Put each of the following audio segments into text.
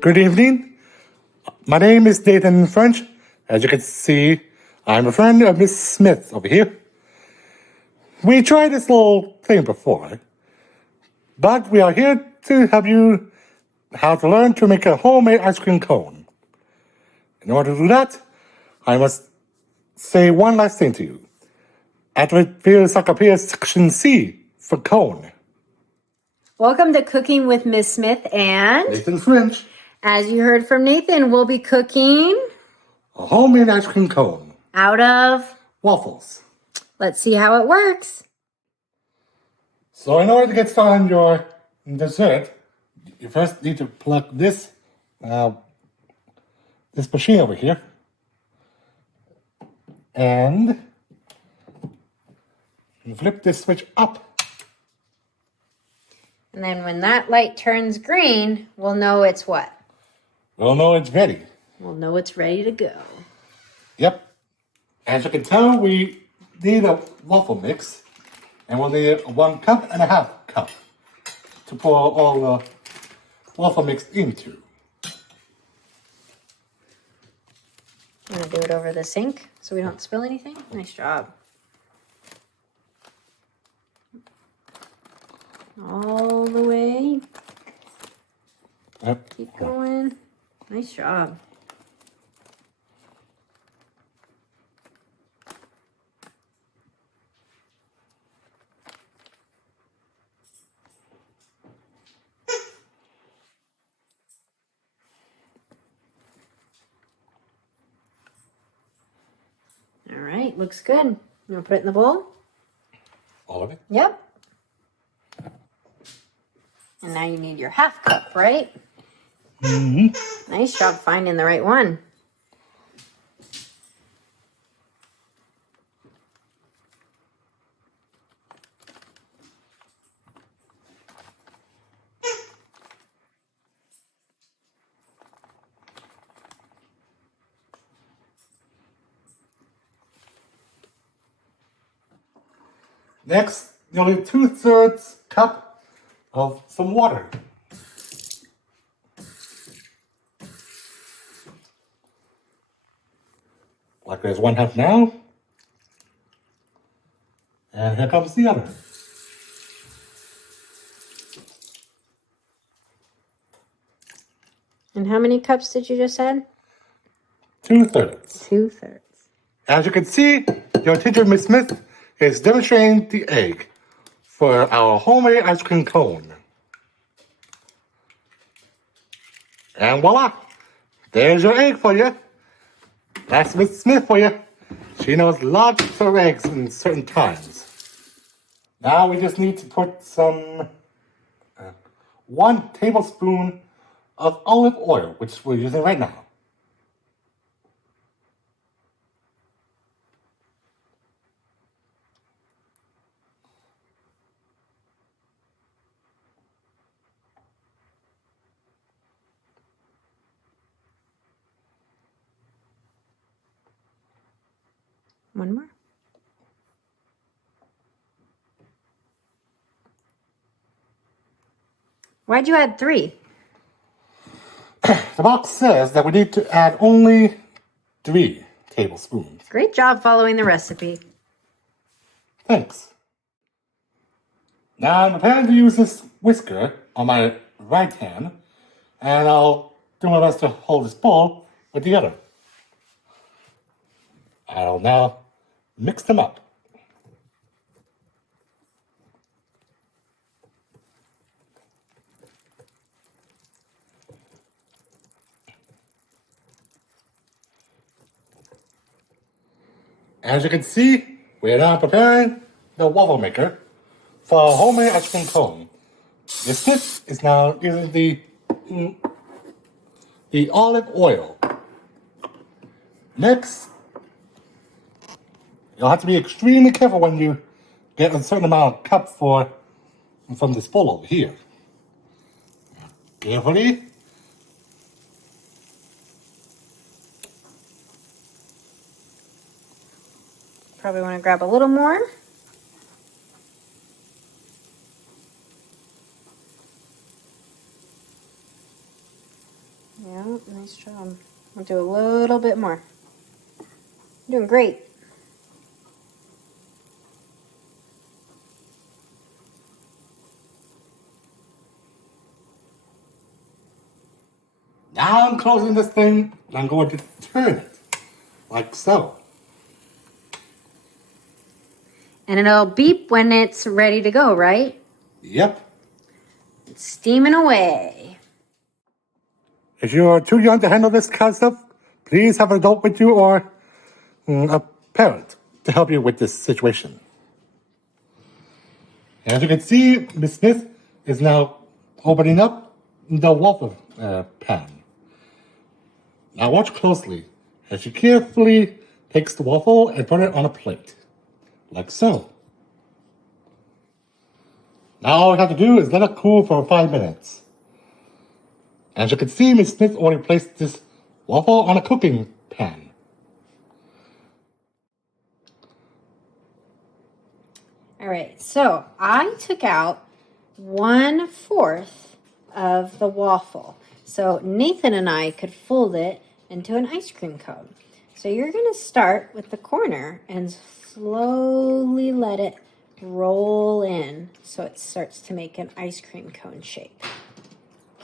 Good evening. My name is Nathan French. As you can see, I'm a friend of Miss Smith over here. We tried this little thing before, but we are here to help you how to learn to make a homemade ice cream cone. In order to do that, I must say one last thing to you. Activate section C for cone. Welcome to Cooking with Miss Smith, and Nathan French, as you heard from Nathan, we'll be cooking a homemade ice cream cone. out of Waffles. Let's see how it works. So in order to get started on your dessert, you first need to plug this machine over here, and you flip this switch up. And then when that light turns green, we'll know it's what? We'll know it's ready. We'll know it's ready to go. Yep. As you can tell, we need a waffle mix, and we'll need 1.5 cups to pour all the waffle mix into. I'm going to do it over the sink so we don't spill anything. Nice job. All the way. Yep. Keep going. Nice job. All right, looks good. You want to put it in the bowl? All of it? Yep. And now you need your 1/2 cup, right? Mm-hmm. Nice job finding the right one. Next, you'll need 2/3 cup of some water. Like there's 1/2 now. And here comes the other. And how many cups did you just add? 2/3. 2/3. As you can see, your teacher, Miss Smith, is demonstrating the egg for our homemade ice cream cone. And voila! There's your egg for you. That's Miss Smith for you. She knows lots of eggs in certain times. Now we just need to put some 1 tablespoon of olive oil, which we're using right now. One more. Why'd you add 3? The box says that we need to add only 3 tablespoons. Great job following the recipe. Thanks. Now I'm preparing to use this whisker on my right hand, and I'll do my best to hold this bowl with the other. I'll now mix them up. As you can see, we are now preparing the waffle maker for a homemade ice cream cone. The stick is now using the olive oil. Next, you'll have to be extremely careful when you get a certain amount of cup from this bowl over here. Carefully. Probably want to grab a little more. Yeah, nice job. I'll do a little bit more. You're doing great. Now I'm closing this thing, and I'm going to turn it, like so. And it'll beep when it's ready to go, right? Yep. It's steaming away. If you're too young to handle this kind of stuff, please have an adult with you or a parent to help you with this situation. And as you can see, Miss Smith is now opening up the waffle pan. Now watch closely as she carefully takes the waffle and put it on a plate, like so. Now all we have to do is let it cool for 5 minutes. As you can see, Miss Smith already placed this waffle on a cooking pan. All right, so I took out 1/4 of the waffle. So Nathan and I could fold it into an ice cream cone. So you're gonna start with the corner and slowly let it roll in so it starts to make an ice cream cone shape.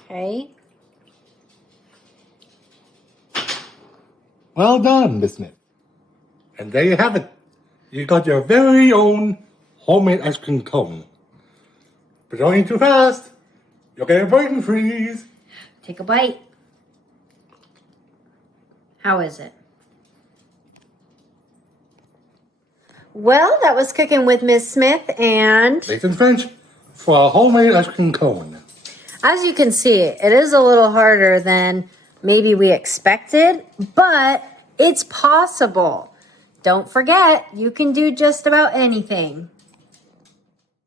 Okay? Well done, Miss Smith. And there you have it. You got your very own homemade ice cream cone. But don't eat too fast. You'll get a brain freeze. Take a bite. How is it? Well, that was Cooking with Miss Smith, and Nathan French for a homemade ice cream cone. as you can see, it is a little harder than maybe we expected, but it's possible. Don't forget, you can do just about anything.